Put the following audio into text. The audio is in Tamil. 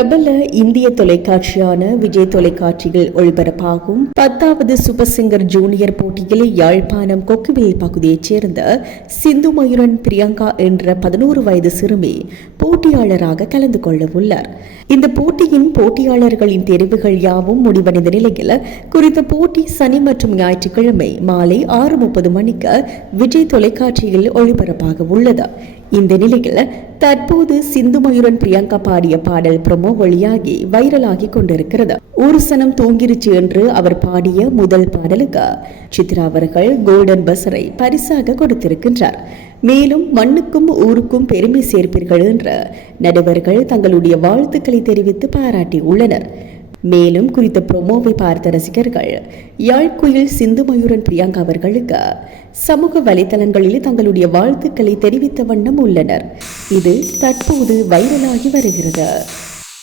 பிரபல இந்திய தொலைக்காட்சியான விஜய் தொலைக்காட்சியில் ஒளிபரப்பாகும் 10வது சூப்பர் சிங்கர் ஜூனியர் போட்டியில் யாழ்ப்பாணம் கொக்குவில் பகுதியைச் சேர்ந்த சிந்து மயூரன் பிரியங்கா என்ற 11 வயது சிறுமி போட்டியாளராக கலந்து கொள்ள உள்ளார். இந்த போட்டியின் போட்டியாளர்களின் தெரிவுகள் யாவும் முடிவடைந்த நிலையில் குறித்த போட்டி சனி மற்றும் ஞாயிற்றுக்கிழமை மாலை 6:30 மணிக்கு விஜய் தொலைக்காட்சியில் ஒளிபரப்பாக உள்ளது. இந்த நிலையில் தற்போது சிந்து மயூரன் பிரியங்கா பாடிய பாடல் ப்ரோமோ வெளியாகி வைரலாகி கொண்டிருக்கிறது. ஒரு சனம் தூங்கிருச்சு என்று அவர் பாடிய முதல் பாடலுக்கு சித்ரா அவர்கள் கோல்டன் பஸ்ஸரை பரிசாக கொடுத்திருக்கின்றார். மேலும் மண்ணுக்கும் ஊருக்கும் பெருமை சேர்ப்பீர்கள் என்று நடுவர்கள் தங்களுடைய வாழ்த்துக்களை தெரிவித்து பாராட்டியுள்ளனர். மேலும் குறித்த ப்ரோமோவை பார்த்த ரசிகர்கள் யாழ்குயில் சிந்து மயூரன் பிரியங்கா அவர்களுக்கு சமூக வலைதளங்களில் தங்களுடைய வாழ்த்துக்களை தெரிவித்த வண்ணம் உள்ளனர். இது தற்போது வைரலாகி வருகிறது.